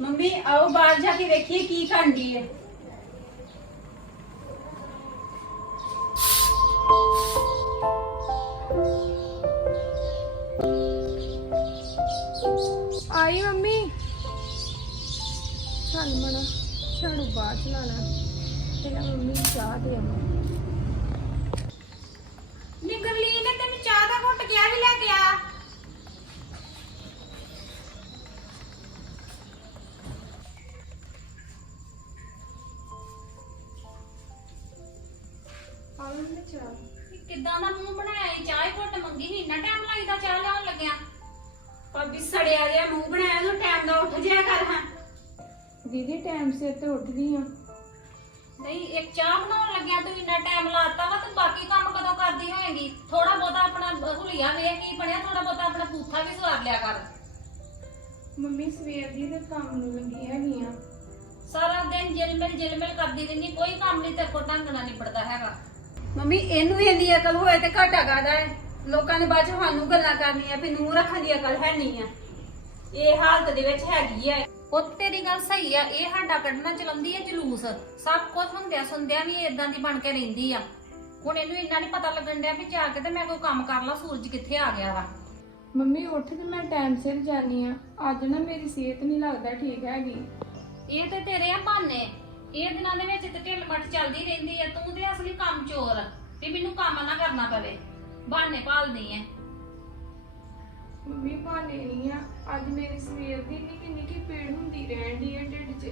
Mummy, आओ बाहर जाके देखिए की खांडी है। आई मम्मी। चल मना, झाड़ू बाहर चलाना पहला मम्मी चाह दे ਕਿੱਦਾਂ ਦਾ ਮੂੰਹ ਬਣਾਇਆ ਈ? ਚਾਹ ਹੀ ਘੁੱਟ ਮੰਗੀ ਸੀ ਇੰਨਾ ਟਾਈਮ ਲੱਗਦਾ ਚਾਹ ਲਿਆਉਣ ਲੱਗਿਆ। ਭਾਬੀ ਸੜਿਆ ਜਿਹਾ ਮੂੰਹ ਬਣਾਇਆ ਤੂੰ ਟਾਈਮ ਦਾ ਉੱਠ ਜਿਆ ਕਰ ਹਾਂ। ਦੀਦੀ ਟਾਈਮ ਸਿਰ ਤੇ ਉੱਠਦੀ ਆ। ਨਹੀਂ ਇੱਕ ਚਾਹ ਬਣਾਉਣ ਲੱਗਿਆ ਤੂੰ ਇੰਨਾ ਟਾਈਮ ਲਾਤਾ ਵਾ ਤੇ ਬਾਕੀ ਕੰਮ ਕਦੋਂ ਕਰਦੀ ਹੋਏਗੀ? ਥੋੜਾ ਬਹੁਤਾ ਆਪਣਾ ਹੁਲੀਆ ਵੇਖ ਕੀ ਬਣਿਆ ਥੋੜਾ ਬਹੁਤਾ ਆਪਣਾ ਬੂਥਾ ਵੀ ਸਵਾਰ ਲਿਆ ਕਰ। ਮੰਮੀ ਸਵੇਰ ਦੀ ਤੇ ਕੰਮ ਨੂੰ ਲੱਗੀ ਹੈਗੀ ਆ ਸਾਰਾ ਦਿਨ ਜਿਲਮਿਲ ਜਿਲਮਿਲ ਕਰਦੀ ਰਹਿੰਦੀ ਕੋਈ ਕੰਮ ਨਹੀਂ ਤੇ ਕੋ ਢੰਗ ਨਾਲ ਨਿਬੜਦਾ ਹੈਗਾ। ਮੰਮੀ ਇਹਨੂੰ ਵੀ ਇੰਨੀ ਅਕਲ ਹੋਏ ਤੇ ਘਾਟਾ ਕਾਦਾ ਹੈ? ਲੋਕਾਂ ਨੇ ਬਾਅਦ ਚ ਸਾਨੂੰ ਗੱਲਾਂ ਕਰਨੀਆਂ ਵੀ ਨੂੰ ਰੱਖਣ ਦੀ ਅਕਲ ਹੈ ਨਹੀਂ ਆ। ਇਹ ਹਾਲਤ ਦੇ ਵਿੱਚ ਹੈਗੀ ਆ। ਉਹ ਤੇਰੀ ਗੱਲ ਸਹੀ ਆ ਇਹ ਸਾਡਾ ਕੱਢਣਾ ਚਲਾਉਂਦੀ ਹੈ ਜਲੂਸ। ਸਭ ਕੁਝ ਹੁੰਦਿਆ ਸੁਣਦਿਆਂ ਵੀ ਇਦਾਂ ਦੀ ਬਣ ਕੇ ਰਹਿੰਦੀ ਆ। ਹੁਣ ਇਹਨੂੰ ਇੰਨਾ ਨਹੀਂ ਪਤਾ ਲੱਗਣ ਡਿਆ ਵੀ ਜਾ ਕੇ ਤੇ ਮੈਂ ਕੋਈ ਕੰਮ ਕਰ ਲਾ ਸੂਰਜ ਕਿੱਥੇ ਆ ਗਿਆ ਵਾ। ਮੰਮੀ ਉੱਠ ਤੇ ਮੈਂ ਟਾਈਮ ਸਿਰ ਜਾਨੀ ਆ। ਅੱਜ ਨਾ ਮੇਰੀ ਸਿਹਤ ਨਹੀਂ ਲੱਗਦਾ ਠੀਕ ਹੈਗੀ। ਇਹ ਤੇ ਤੇਰੇ ਆ ਬਹਾਨੇ। ਇਹ ਦਿਨਾਂ ਦੇ ਵਿੱਚ ਤੇ ਢਿੱਲ ਮੱਠ ਚੱਲਦੀ ਰਹਿੰਦੀ ਆ ਤੂੰ ਤੇ ਅਸਲੀ ਕੰਮ ਚੋਰ ਵੀ ਮੈਨੂੰ ਕੰਮ ਨਾ ਕਰਨਾ ਪਵੇ। ਬਹਾਨੇ ਭਾਲਦੀ ਐ। ਮੰਮੀ ਭਾਲੇ ਨਹੀਂ ਆ। ਅੱਜ ਮੇਰੀ ਸਵੇਰ ਦੀ ਨਿੱਕੀ ਨਿੱਕੀ ਪੀੜ ਹੁੰਦੀ ਰਹਿਣ ਦੀ ਹੈ ਢਿੱਡ 'ਚ।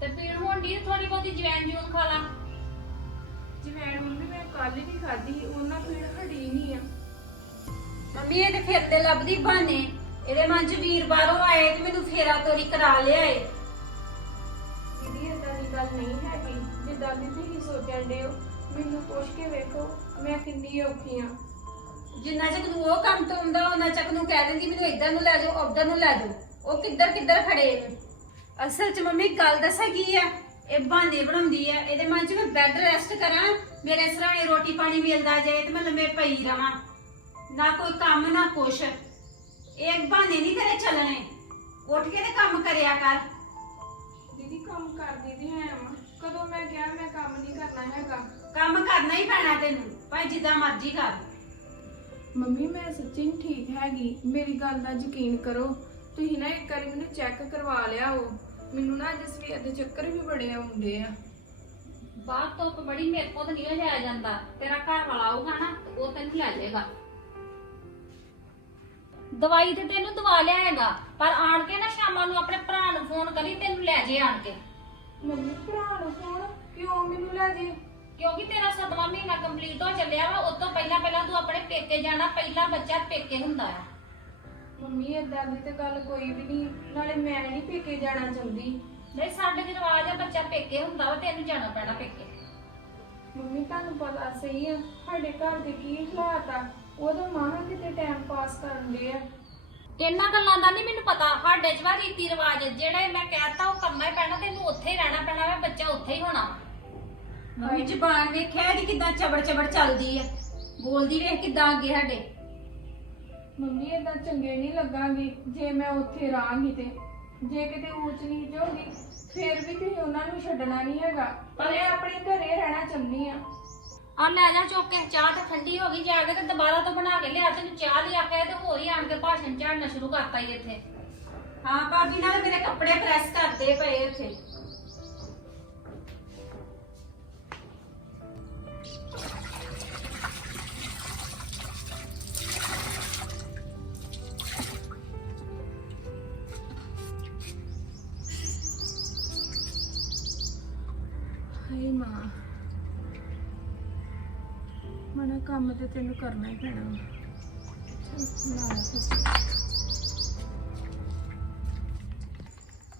ਤੇ ਪੀੜ ਹੋਣ ਦੀ ਥੋੜੀ ਬਹੁਤੀ ਜਵੈਨ ਜੂਨ ਖਾ ਲਾ। ਜਵੈਣ ਮੰਮੀ ਮੈਂ ਕੱਲ ਹੀ ਖਾਧੀ ਉਹਨਾਂ ਪੀੜ ਹਟੀ ਨਹੀਂ ਆ। ਮੰਮੀ ਇਹ ਤੇ ਫਿਰਦੇ ਲੱਭਦੀ ਬਹਾਨੇ। ਇਹਦੇ ਮਨ ਚ ਵੀਰ ਬਾਹਰੋਂ ਆਏ ਤੇ ਮੈਨੂੰ ਫੇਰਾ ਤੋਰੀ ਕਰਾ ਲਿਆਏ। ਹੈਗੀ ਜਿੱਦਾਂ ਦੀ ਤੁਸੀਂ ਸੋਚਣ ਹੋ? ਮੈਨੂੰ ਪੁੱਛ ਕੇ ਵੇਖੋ ਮੈਂ ਕਿੰਨੀ ਔਖੀ ਆ। ਜਿੰਨਾ ਚੱਕ ਨੂੰ ਉਹ ਕੰਮ ਤੋਂ ਆਉਂਦਾ ਉਹਨਾਂ ਚੱਕ ਨੂੰ ਕਹਿ ਦਿੰਦੀ ਮੈਨੂੰ ਇੱਧਰ ਨੂੰ ਲੈ ਜਾਓ ਉੱਧਰ ਨੂੰ ਲੈ ਜਾਓ। ਉਹ ਕਿੱਧਰ ਕਿੱਧਰ ਖੜੇ ਨੇ? ਅਸਲ 'ਚ ਮੰਮੀ ਗੱਲ ਦੱਸਾਂ ਕੀ ਆ? ਇਹ ਬਹਾਨੇ ਬਣਾਉਂਦੀ ਆ। ਇਹਦੇ ਮਨ 'ਚ ਮੈਂ ਬੈੱਡ ਰੈਸਟ ਕਰਾਂ ਮੇਰੇ ਸਰਾਣੇ ਰੋਟੀ ਪਾਣੀ ਮਿਲਦਾ ਜਾਏ ਤੇ ਮੈਂ ਲੰਮੇ ਪਈ ਰਵਾਂ। ਨਾ ਕੋਈ ਕੰਮ ਨਾ ਕੁਛ। ਇਹ ਬਹਾਨੇ ਨਹੀਂ ਤੇਰੇ ਚੱਲਣੇ। ਉੱਠ ਕੇ ਤੇ ਕੰਮ ਕਰਿਆ ਕਰ। ਦੀਦੀ ਕੰਮ ਕਰਦੀ ਹੈ ਕਦੋਂ ਮੈਂ ਕਿਹਾ ਮੈਂ ਕੰਮ ਨਹੀਂ ਕਰਨਾ ਹੈਗਾ? ਕੰਮ ਕਰਨਾ ਹੀ ਪੈਣਾ ਤੈਨੂੰ ਭਾਈ ਜਿੱਦਾਂ ਮਰਜ਼ੀ ਕਰ। ਮੰਮੀ ਮੈਂ ਸੱਚੀ ਠੀਕ ਹੈਗੀ। ਮੇਰੀ ਗੱਲ ਦਾ ਯਕੀਨ ਕਰੋ। ਤੁਸੀਂ ਨਾ ਇੱਕ ਵਾਰੀ ਮੈਨੂੰ ਚੈੱਕ ਕਰਵਾ ਲਿਆਓ ਮੈਨੂੰ ਨਾ ਅੱਜ ਸਵੇਰ ਦੇ ਚੱਕਰ ਵੀ ਬੜੇ ਆਉਂਦੇ ਆ। ਬਾਹਰ ਧੁੱਪ ਬੜੀ ਮੇਰੇ ਕੋਲ ਤਾਂ ਨਹੀਂ ਲਿਆ ਜਾਂਦਾ। ਤੇਰਾ ਘਰ ਵਾਲਾ ਆਊਗਾ ਨਾ ਤੇ ਉਹ ਤੈਨੂੰ ਲੈ ਜਾਏਗਾ। ਦਵਾਈ ਤੇ ਤੈਨੂੰ ਦਵਾ ਲਿਆਏਗਾ ਪਰ ਆਣ ਕੇ ਨਾ ਸ਼ਾਮਾਂ ਨੂੰ ਆਪਣੇ ਭਰਾ ਨੂੰ ਫੋਨ ਕਰੀ ਤੈਨੂੰ ਲੈ ਜੇ ਆਣ ਕੇ। ਮੰਮੀ ਭਰਾ ਨੂੰ ਫੋਨ ਕਿਉਂ ਮੈਨੂੰ ਲੈ ਜੇ? ਕਿਉਂਕਿ ਤੇਰਾ ਸਤਵਾਂ ਮਹੀਨਾ ਕੰਪਲੀਟ ਹੋ ਚੱਲਿਆ ਵਾ ਉਸ ਤੋਂ ਪਹਿਲਾਂ ਪਹਿਲਾਂ ਤੂੰ ਆਪਣੇ ਪੇਕੇ ਜਾਣਾ ਪਹਿਲਾ ਬੱਚਾ ਪੇਕੇ ਹੁੰਦਾ ਆ। ਮੰਮੀ ਏਦਾਂ ਦੀ ਤੇ ਗੱਲ ਕੋਈ ਵੀ ਨਹੀਂ ਨਾਲੇ ਮੈਂ ਨਹੀਂ ਪੇਕੇ ਜਾਣਾ ਚਾਹੁੰਦੀ। ਨਹੀਂ ਸਾਡੇ ਦੇ ਰਿਵਾਜ ਆ ਬੱਚਾ ਪੇਕੇ ਹੁੰਦਾ ਵਾ ਤੈਨੂੰ ਜਾਣਾ ਪੈਣਾ ਪੇਕੇ। ਮੰਮੀ ਤੁਹਾਨੂੰ ਪਤਾ ਸਹੀ ਆ ਸਾਡੇ ਘਰ ਦੇ ਕੀ ਹਾਲਾਤ ਆ? ਉਦੋਂ ਮਾਂ ਕਿਤੇ ਟਾਈਮ ਪਾਸ ਕਰਨ ਦੇ ਆ। ਇਹਨਾਂ ਗੱਲਾਂ ਦਾ ਨਹੀਂ ਮੈਨੂੰ ਪਤਾ। ਸਾਡੇ ਚ ਵਾ ਰੀਤੀ ਰਿਵਾਜ ਜਿਹੜੇ ਮੈਂ ਕਹਿਤਾ ਉਹ ਕਰਨਾ ਹੀ ਪੈਣਾ ਤੈਨੂੰ ਉੱਥੇ ਹੀ ਰਹਿਣਾ ਪੈਣਾ ਵਾ ਬੱਚਾ ਉੱਥੇ ਹੀ ਹੋਣਾ। ਮੰਮੀ ਜ਼ਬਾਨ ਵੇਖਿਆ ਇਹਦੀ ਕਿਦਾਂ ਚਬੜ ਚਬੜ ਚੱਲਦੀ ਆ। ਬੋਲਦੀ ਵੇਖ ਕਿਦਾਂ ਅੱਗੇ ਸਾਡੇ। ਮੰਮੀ ਏਦਾਂ ਚੰਗੇ ਨਹੀਂ ਲੱਗਾਂਗੀ ਜੇ ਮੈਂ ਉੱਥੇ ਰਹਾਂਗੀ ਤੇ। ਜੇ ਕਿਤੇ ਊਚ ਨੀਚ ਹੋਗੀ ਫਿਰ ਵੀ ਤੁਸੀਂ ਉਹਨਾਂ ਨੂੰ ਛੱਡਣਾ ਨਹੀਂ ਹੈਗਾ। ਪਰ ਮੈਂ ਆਪਣੇ ਘਰੇ ਰਹਿਣਾ ਚਾਹੁੰਦੀ ਆ। ਆ ਲੈ ਜਾ ਚੁੱਕ ਕੇ ਚਾਹ ਤੇ ਠੰਡੀ ਹੋ ਗਈ ਜਾ ਕੇ ਤੇ ਦੁਬਾਰਾ ਤੋਂ ਬਣਾ ਕੇ ਲਿਆ ਤੈਨੂੰ ਚਾਹ ਲਈ ਆਖਿਆ ਤੇ ਹੋਰ ਹੀ ਆਣ ਕੇ ਭਾਸ਼ਣ ਝਾੜਨਾ ਸ਼ੁਰੂ ਕਰਤਾ ਈ ਇੱਥੇ। ਹਾਂ ਭਾਬੀ ਨਾਲ ਮੇਰੇ ਕੱਪੜੇ ਪ੍ਰੈਸ ਕਰਦੇ ਪਏ ਉੱਥੇ ਹਾਏ ਮਾਂ। ਮਨਾ ਕੰਮ ਤੇ ਤੈਨੂੰ ਕਰਨਾ ਹੀ ਪੈਣਾ ਵਾ। ਚੱਲ ਤੁਸੀਂ।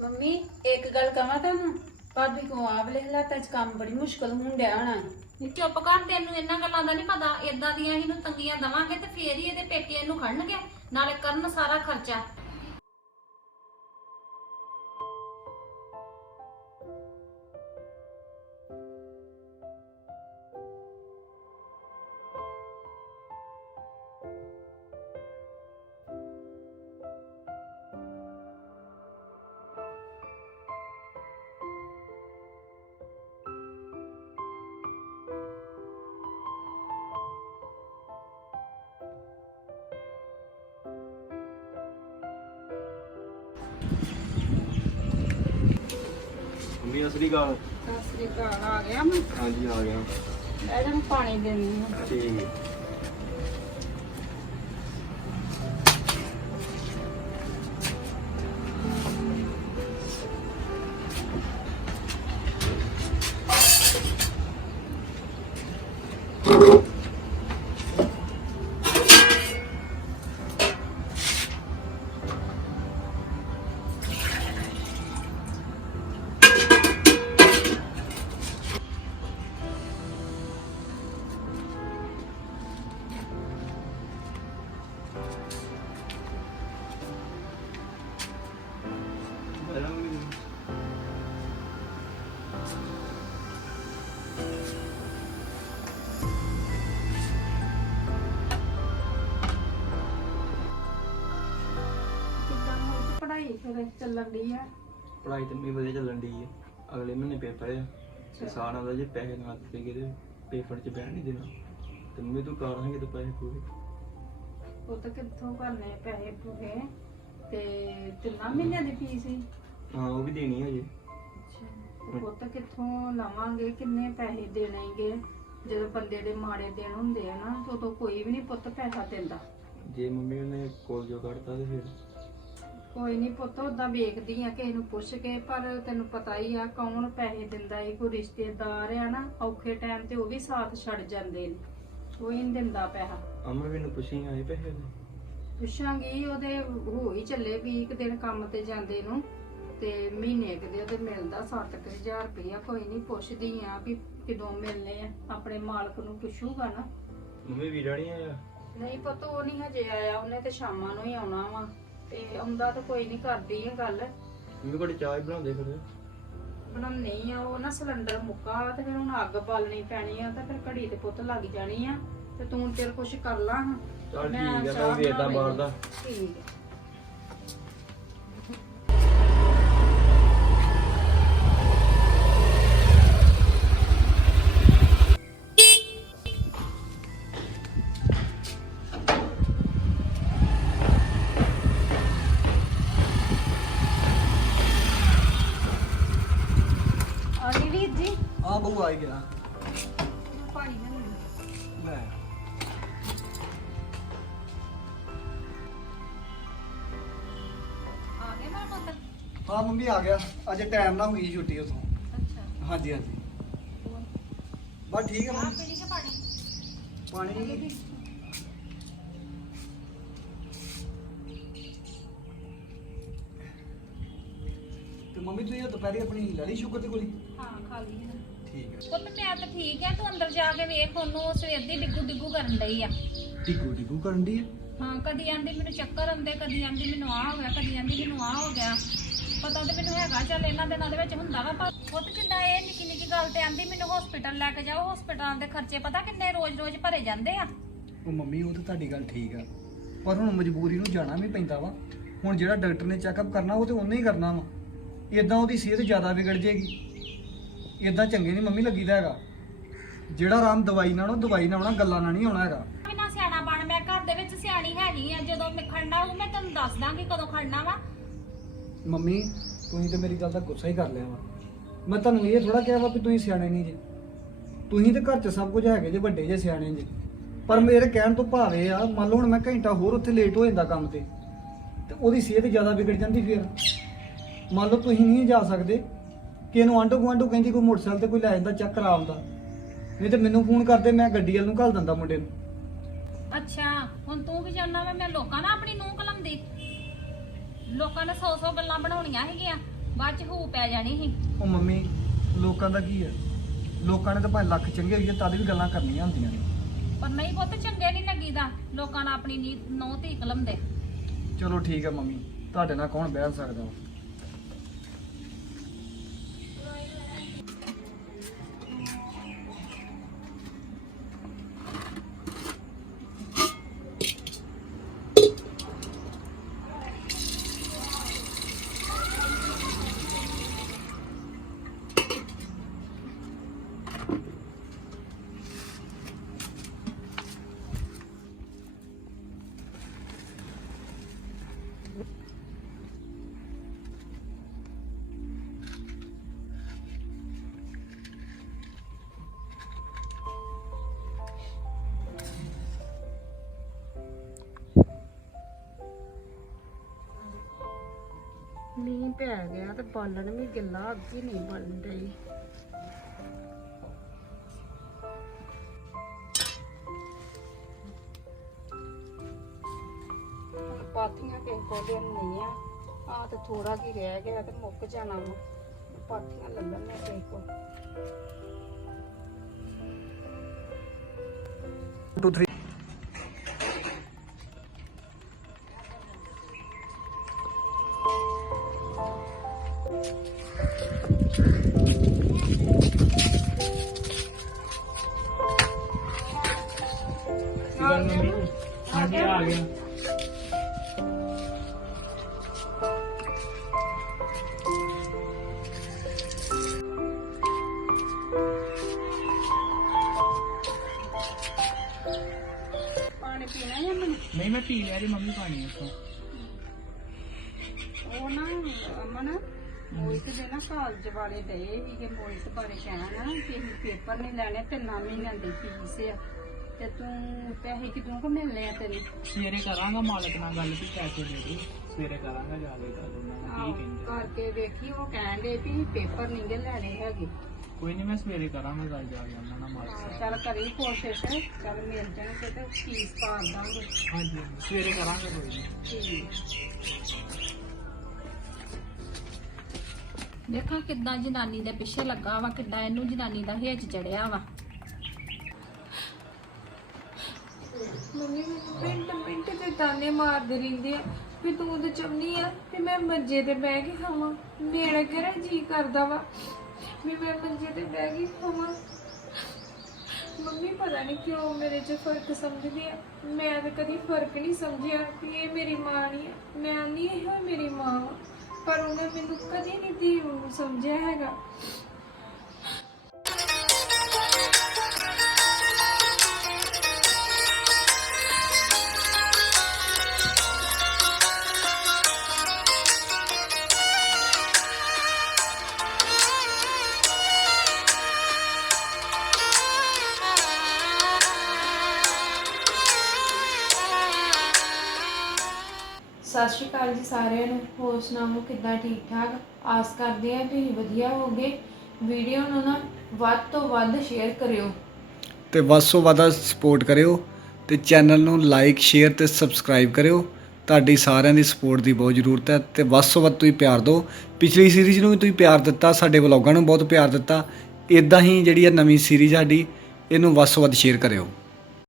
ਮੰਮੀ ਇੱਕ ਗੱਲ ਕਹਾਂ ਤੁਹਾਨੂੰ? ਭਾਬੀ ਕੋ ਆਵਲੇ ਹਾਲਾਤਾਂ 'ਚ ਕੰਮ ਬੜੀ ਮੁਸ਼ਕਲ ਹੁੰਦਿਆ ਹੋਣਾ ਹੈ ਚੁੱਪ ਕਰ ਤੈਨੂੰ ਇਹਨਾਂ ਗੱਲਾਂ ਦਾ ਨਹੀਂ ਪਤਾ। ਇਦਾਂ ਦੀਆਂ ਇਹਨੂੰ ਤੰਗੀਆਂ ਦਵਾਂਗੇ ਤੇ ਫੇਰ ਹੀ ਇਹਦੇ ਪੇਕੇ ਇਹਨੂੰ ਖੜਨਗੇ। ਨਾਲੇ ਕਰਨ ਸਾਰਾ ਖਰਚਾ। ਮੰਮੀ ਅਸਲੀ ਗਾਲ ਸਤਿ ਸ੍ਰੀ ਅਕਾਲ ਆ ਗਿਆ ਮੈਂ? ਹਾਂਜੀ ਆ ਗਿਆ। ਲੈ ਜਾ ਪਾਣੀ ਦੇਣੀ ਆ। ਠੀਕ ਹੈ ਕਿੱਦਾਂ ਹੁਣ ਪੜ੍ਹਾਈ? ਫਿਰ ਚੱਲਣ ਦੀ ਆ? ਪੜਾਈ ਤੇ ਮੇਰੀ ਵਧੀਆ ਚੱਲਣ ਦੀ ਹੈ ਅਗਲੇ ਮਹੀਨੇ ਪੇਪਰ ਹੈ ਤੇ ਸਾਲ ਜੇ ਪੈਸੇ ਨਾ ਦਿੱਤੇ ਗਏ ਤੇ ਪੇਪਰ 'ਚ ਬਹਿਣ ਨਹੀਂ ਦੇਣਾ। ਤੇ ਮੰਮੀ ਤੂੰ ਕਰਾਂਗੇ ਤੇ ਪੈਸੇ ਪੂਰੇ ਉਹ ਤਾਂ ਕਿੱਥੋਂ ਕਰਨੇ ਪੈਸੇ ਪੂਰੇ ਤੇ ਤਿੰਨਾਂ ਮਹੀਨਿਆਂ ਦੀ ਫੀਸ ਸੀ? ਹਾਂ ਉਹ ਵੀ ਦੇਣੀ ਹੈ ਜੀ ਪੁੱਤ ਕਿੱਥੋਂ ਲਵਾਂਗੇ ਕਿੰਨੇ ਪੈਸੇ ਦੇਣੇਗੇ? ਜਦੋਂ ਬੰਦੇ ਦੇ ਮਾੜੇ ਦਿਨ ਹੁੰਦੇ ਆ ਨਾ ਉਦੋਂ ਕੋਈ ਵੀ ਨਹੀਂ ਪੁੱਤ ਪੈਸਾ ਦਿੰਦਾ। ਜੇ ਮੰਮੀ ਨੇ ਕੋਲਜੋ ਕੱਢਤਾ ਤੇ ਫਿਰ? ਕੋਈ ਨਹੀਂ ਪੁੱਤ ਉਦਾਂ ਵੇਖਦੀ ਆ ਕਿਸੇ ਨੂੰ ਪੁੱਛ ਕੇ ਪਰ ਤੈਨੂੰ ਪਤਾ ਹੀ ਆ ਕੌਣ ਪੈਸੇ ਦਿੰਦਾ ਏ ਕੋਈ ਰਿਸ਼ਤੇਦਾਰ ਆ ਨਾ ਔਖੇ ਟਾਈਮ ਤੇ ਉਹ ਵੀ ਸਾਥ ਛੱਡ ਜਾਂਦੇ ਨੇ। ਕੋਈ ਨਹੀਂ ਦਿੰਦਾ ਪੈਸਾ। ਅਮਰ ਵੀ ਨੂੰ ਪੁੱਛੀ ਆਏ ਪੈਸੇ ਪੁੱਛਾਂਗੀ ਉਹਦੇ ਹੋ ਹੀ ਚੱਲੇ 20 ਕੁ ਦਿਨ ਕੰਮ ਤੇ ਜਾਂਦੇ ਨੂੰ। ਤੇ ਮਹੀਨੇ ਕੁ ਦੇ ਉਹਦੇ ਮਿਲਦਾ 7000 ਰੁਪਇਆ ਕੋਈ ਨਹੀਂ ਪੁੱਛਦੀ ਆ ਵੀ ਕਦੋਂ ਮਿਲਨੇ ਆ। ਆਪਣੇ ਮਾਲਕ ਨੂੰ ਪੁੱਛੂਗਾ ਨਾ। ਮੰਮੀ ਵੀਰਾ ਨਹੀਂ ਆਇਆ? ਨਹੀਂ ਪੁੱਤ ਉਹ ਨਹੀਂ ਹਜੇ ਆਇਆ। ਉਹਨੇ ਤੇ ਸ਼ਾਮਾਂ ਨੂੰ ਹੀ ਆਉਣਾ ਵਾ। ਤੇ ਆਉਂਦਾ ਤਾਂ ਕੋਈ ਨਹੀਂ ਕਰਦੀ ਆ ਗੱਲ। ਮੰਮੀ ਕੋਲ ਚਾਹ ਹੀ ਬਣਾਉਂਦੇ ਫਿਰ। ਬਣਾਉਣੀ ਆ। ਉਹ ਨਾ ਸਿਲੰਡਰ ਮੁੱਕਾ ਤੇ ਫਿਰ ਹੁਣ ਅੱਗ ਬਾਲਣੀ ਪੈਣੀ ਆ ਤਾਂ ਫਿਰ ਘੜੀ ਤੇ ਪੁੱਤ ਲੱਗ ਜਾਣੀ ਆ। ਤੇ ਤੂੰ ਤੇਰੇ ਕੁਛ ਕਰ ਲਾ ਹਾਂ। ਚੱਲ ਠੀਕ ਹੈ ਮੈਂ ਚਾਹ ਵੇਖਦਾ ਬਾਹਰ ਦਾ। ਠੀਕ ਆ। ਆ ਬਹੂ ਆ ਗਿਆ। ਪਾਣੀ ਨਾ ਲੈ। ਆ ਪੁੱਤ? ਹਾਂ ਮੰਮੀ ਆ ਗਿਆ। ਅੱਜ ਟਾਈਮ ਨਾਲ ਹੋਈ ਛੁੱਟੀ ਉਥੋਂ। ਅੱਛਾ। ਹਾਂਜੀ ਹਾਂਜੀ। ਬਸ ਠੀਕ ਹੈ ਆ ਮੰਮੀ। ਪੀ ਕੇ ਪਾਣੀ? ਪਾਣੀ ਤੇ ਮੰਮੀ ਤੁਸੀਂ ਉਹ ਦੁਪਹਿਰੇ ਆਪਣੀ ਲੈ ਲਈ ਸ਼ੂਗਰ ਦੀ ਗੋਲੀ? ਹਾਂ ਖਾ ਲਈ ਹੈ। ਠੀਕ ਹੈ। ਪੁੱਤ ਮੈਂ ਤਾਂ ਠੀਕ ਹੈ ਤੂੰ ਅੰਦਰ ਜਾ ਕੇ ਵੇਖ ਉਹਨੂੰ ਸਵੇਰ ਦੀ ਡਿੱਗੂ ਡਿੱਗੂ ਕਰਨ ਡਈ ਆ। ਟਿਕੂ ਟਿਕੂ ਕਰਨ ਦੀ ਹੈ? ਹਾਂ ਕਦੀ ਆਂਦੀ ਮੈਨੂੰ ਚੱਕਰ ਆਉਂਦੇ ਕਦੀ ਆਂਦੀ ਮੈਨੂੰ ਆ ਹੋ ਗਿਆ ਕਦੀ ਆਂਦੀ ਮੈਨੂੰ ਆ ਹੋ ਗਿਆ। ਪਤਾ ਤੇ ਮੈਨੂੰ ਹੈਗਾ ਚੱਲ ਇਹਨਾਂ ਦਿਨਾਂ ਦੇ ਵਿੱਚ ਹੁੰਦਾ ਵਾ ਪਰ ਪੁੱਤ ਜਿੱਦਾਂ ਇਹ ਨਿੱਕੀ ਨਿੱਕੀ ਗੱਲ ਤੇ ਆਂਦੀ ਮੈਨੂੰ ਹਸਪੀਟਲ ਲੈ ਕੇ ਜਾਓ ਹਸਪੀਟਲਾਂ ਦੇ ਖਰਚੇ ਪਤਾ ਕਿੰਨੇ ਰੋਜ਼-ਰੋਜ਼ ਭਰੇ ਜਾਂਦੇ ਆ? ਉਹ ਮੰਮੀ ਉਹ ਤਾਂ ਤੁਹਾਡੀ ਗੱਲ ਠੀਕ ਆ। ਪਰ ਹੁਣ ਮਜਬੂਰੀ ਨੂੰ ਜਾਣਾ ਵੀ ਪੈਂਦਾ ਵਾ। ਹੁਣ ਜਿਹੜਾ ਡਾਕਟਰ ਨੇ ਚੈੱਕਅਪ ਕਰਨਾ ਉਹ ਤੇ ਉਹਨੇ ਹੀ ਕਰਨਾ ਵਾ। ਇਦਾਂ ਉਹਦੀ ਸਿਹਤ ਜ਼ਿਆਦਾ ਵਿਗੜ ਜੇਗੀ ਇਦਾਂ ਚੰਗੇ ਨਹੀਂ ਮੰਮੀ ਲੱਗੀਦਾ ਹੈਗਾ। ਜਿਹੜਾ ਆਰਾਮ ਦਵਾਈ ਨਾਲ ਉਹ ਦਵਾਈ ਨਾਲ ਆਉਣਾ ਗੱਲਾਂ ਨਾਲ ਨਹੀਂ ਆਉਣਾ ਹੈਗਾ। ਬਿਨਾ ਸਿਆਣਾ ਬਣ ਮੈਂ ਘਰ ਦੇ ਵਿੱਚ ਸਿਆਣੀ ਹੈਗੀ ਆ। ਜਦੋਂ ਮੈਂ ਖੜਨਾ ਉਹ ਮੈਂ ਤੈਨੂੰ ਦੱਸ ਦਾਂਗੀ ਕਦੋਂ ਖੜਨਾ ਵਾ। ਮੰਮੀ ਤੁਸੀਂ ਤੇ ਮੇਰੀ ਗੱਲ ਦਾ ਗੁੱਸਾ ਹੀ ਕਰ ਲਿਆ ਵਾ। ਮੈਂ ਤੁਹਾਨੂੰ ਇਹ ਥੋੜਾ ਕਿਹਾ ਵਾ ਵੀ ਤੁਸੀਂ ਸਿਆਣੇ ਨਹੀਂ ਜੇ। ਤੁਸੀਂ ਤੇ ਘਰ 'ਚ ਸਭ ਕੁਝ ਹੈਗੇ ਜੇ ਵੱਡੇ ਜੇ ਸਿਆਣੇ ਜੇ। ਪਰ ਮੇਰੇ ਕਹਿਣ ਤੋਂ ਭਾਵੇਂ ਆ ਮੰਨ ਲਓ ਹੁਣ ਮੈਂ ਘੰਟਾ ਹੋਰ ਉੱਥੇ ਲੇਟ ਹੋ ਜਾਂਦਾ ਕੰਮ ਤੇ ਤੇ ਉਹਦੀ ਸਿਹਤ ਜ਼ਿਆਦਾ ਵਿਗੜ ਜਾਂਦੀ ਫਿਰ। ਮੰਨ ਲਓ ਤੁਸੀਂ ਨਹੀਂ ਜਾ ਸਕਦੇ। ਕਿ ਇਹਨੂੰ ਆਂਢੋ ਗੁਆਂਢੋ ਕਹਿੰਦੀ ਕੋਈ ਮੋਟਰਸਾਈਕਲ ਤੇ ਕੋਈ ਲੈ ਜਾਂਦਾ ਚੱਕ ਕਰਾ ਆਉਂਦਾ ਨਹੀਂ ਤੇ ਮੈਨੂੰ ਫੋਨ ਕਰਦੇ ਮੈਂ ਗੱਡੀ ਵੱਲ ਨੂੰ ਘੱਲ ਦਿੰਦਾ ਮੁੰਡੇ ਨੂੰ। ਅੱਛਾ ਹੁਣ ਤੂੰ ਕੀ ਜਾਣਦਾ ਵਾ ਮੈਂ ਲੋਕਾਂ ਨਾਲ ਆਪਣੀ ਨੂੰਹ ਕਲਮਦੀ ਲੋਕਾਂ ਨੇ ਸੌ ਸੌ ਗੱਲਾਂ ਬਣਾਉਣੀਆਂ ਹੈਗੀਆਂ ਬਾਅਦ ਚ ਹੂ ਪੈ ਜਾਣੀ ਸੀ। ਉਹ ਮੰਮੀ ਲੋਕਾਂ ਦਾ ਕੀ ਹੈ ਲੋਕਾਂ ਨੇ ਤਾਂ ਭਾਵੇਂ ਲੱਖ ਚੰਗੇ ਹੋਈਏ ਤਦ ਵੀ ਗੱਲਾਂ ਕਰਨੀਆਂ ਹੁੰਦੀਆਂ ਨੇ। ਪਰ ਨਹੀਂ ਪੁੱਤ ਚੰਗੇ ਨਹੀਂ ਲੱਗੀਦਾ ਲੋਕਾਂ ਨਾਲ ਆਪਣੀ ਨੀ ਨੌ ਧੀ ਕਲਮਦੇ ਚਲੋ ਠੀਕ ਹੈ ਮੰਮੀ ਤੁਹਾਡੇ ਨਾਲ ਕੌਣ ਬਹਿ ਸਕਦਾ ਵਾ? ਮੀਂਹ ਪੈ ਗਿਆ ਤੇ ਬਾਲਣ ਵੀ ਗਿੱਲਾ, ਅੱਗ ਨਹੀਂ ਬਣ ਰਹੀ ਪਾਥੀਆਂ ਕਿਸੇ ਕੋਲ ਨਹੀਂ ਆ? ਆ ਤੇ ਥੋੜਾ ਕੀ ਰਹਿ ਗਿਆ ਤੇ ਮੁੱਕ ਜਾਣਾ ਵਾ। ਪਾਥੀਆਂ ਲੈ ਲੈਣੇ ਕਿਸੇ ਕੋਲ। ਨਹੀਂ ਮੈਂ ਪੀ ਲਿਆ ਜੀ ਮੰਮੀ ਪਾਣੀ ਉੱਥੋਂ ਉਹ ਨਾ ਅਮਨ ਮੋਹਿਤ ਦੇ ਨਾ ਕਾਲਜ ਵਾਲੇ ਡਏ ਸੀ ਕਿ ਮੋਹਿਤ ਬਾਰੇ ਕਹਿਣ ਕਿ ਅਸੀਂ ਪੇਪਰ ਨਹੀਂ ਲੈਣੇ ਤੇ ਨਾ ਮਹੀਨਿਆਂ ਦੀ ਫੀਸ ਆ। ਤੇ ਤੂੰ ਪੈਸੇ ਕਿਦੋਂ ਕੁ ਮਿਲਨੇ ਆ ਤੈਨੂੰ? ਸਵੇਰੇ ਕਰਾਂਗਾ ਮਾਲਕ ਨਾਲ ਗੱਲ ਵੀ ਪੈਸੇ ਦੇ ਦੇ। ਸਵੇਰੇ ਕਰਾਂਗਾ ਜਾ ਕੇ ਉਹਨਾਂ ਨਾਲ ਕੀ ਕਹਿੰਦੇ। ਕਰਕੇ ਵੇਖੀ ਉਹ ਕਹਿੰਦੇ ਵੀ ਪੇਪਰ ਨਹੀਂ ਗੇ ਲੈਣੇ ਹੈਗੇ। ਕੋਈ ਨਹੀਂ ਮੈਂ ਸਵੇਰੇ ਕਰਾਂਗਾ ਗੱਲ ਜਾ ਕੇ ਉਹਨਾਂ ਨਾਲ ਮਾਲਕ ਹਾਂ, ਚੱਲ ਕਰੀ ਕੋਸ਼ਿਸ਼ ਚੱਲ ਮਿਲ ਜਾਣਗੇ ਤੇ ਫੀਸ ਪਾ ਦਾਂਗੇ। ਹਾਂਜੀ ਹਾਂਜੀ, ਸਵੇਰੇ ਕਰਾਂਗਾ ਕੋਈ ਨਹੀਂ ਦੇਖਾਂ ਕਿੱਦਾਂ ਜਨਾਨੀ ਦੇ ਪਿੱਛੇ ਲੱਗਾ ਵਾ ਕਿੱਦਾਂ ਇਹਨੂੰ ਜਨਾਨੀ ਦਾ ਹੇਜ ਚੜਿਆ ਵਾ। ਮੰਮੀ ਮੈਨੂੰ ਮਿੰਟ ਮਿੰਟ ਤੇ ਤਾਨੇ ਮਾਰਦੇ ਰਹਿੰਦੇ ਆ। ਵੀ ਤੂੰ ਤੇ ਚੰਨੀ ਆ ਵੀ ਮੈਂ ਮੰਜੇ ਤੇ ਬਹਿ ਕੇ ਖਾਵਾਂ। ਮੇਰਾ ਕਿਹੜਾ ਜੀ ਕਰਦਾ ਵਾ। ਵੀ ਮੈਂ ਮੰਜੇ ਤੇ ਬਹਿ ਗਈ ਹੋਵਾਂ ਮੰਮੀ ਪਤਾ ਨਹੀਂ ਕਿਉਂ ਮੇਰੇ 'ਚ ਫ਼ਰਕ ਸਮਝਦੀ ਆ। ਮੈਂ ਤਾਂ ਕਦੀ ਫ਼ਰਕ ਨਹੀਂ ਸਮਝਿਆ ਵੀ ਇਹ ਮੇਰੀ ਮਾਂ ਨਹੀਂ ਆ। ਮੈਂ ਨਹੀਂ ਇਹ ਮੇਰੀ ਮਾਂ ਵਾ ਪਰ ਉਹਨੇ ਮੈਨੂੰ ਕਦੀ ਨਹੀਂ ਧੀ ਨੂੰ ਸਮਝਿਆ ਹੈਗਾ। ਸਤਿ ਸ਼੍ਰੀ ਅਕਾਲ ਜੀ ਸਾਰਿਆਂ ਨੂੰ। ਹੋਰ ਸੁਣਾਓ, ਕਿੱਦਾਂ ਠੀਕ ਠਾਕ? ਆਸ ਕਰਦੇ ਆ ਤੁਸੀਂ ਵਧੀਆ ਹੋਗੇ ਵੀਡੀਓ ਨੂੰ ਨਾ ਵੱਧ ਤੋਂ ਵੱਧ ਸ਼ੇਅਰ ਕਰਿਓ। ਤੇ ਵੱਧ ਤੋਂ ਵੱਧ ਸਪੋਰਟ ਕਰਿਓ ਤੇ ਚੈਨਲ ਨੂੰ ਲਾਈਕ ਸ਼ੇਅਰ ਤੇ ਸਬਸਕ੍ਰਾਈਬ ਕਰਿਓ। ਤੁਹਾਡੀ ਸਾਰਿਆਂ ਦੀ ਸਪੋਰਟ ਦੀ ਬਹੁਤ ਜ਼ਰੂਰਤ ਹੈ ਤੇ ਵੱਧ ਤੋਂ ਵੱਧ ਤੁਸੀਂ ਪਿਆਰ ਦਿਓ। ਪਿਛਲੀ ਸੀਰੀਜ਼ ਨੂੰ ਵੀ ਤੁਸੀਂ ਪਿਆਰ ਦਿੱਤਾ, ਸਾਡੇ ਵਲੌਗਾਂ ਨੂੰ ਬਹੁਤ ਪਿਆਰ ਦਿੱਤਾ। ਇਦਾਂ ਹੀ ਜਿਹੜੀ ਇਹ ਨਵੀਂ ਸੀਰੀਜ਼ ਸਾਡੀ, ਇਹਨੂੰ ਵੱਧ ਤੋਂ ਵੱਧ ਸ਼ੇਅਰ ਕਰਿਓ।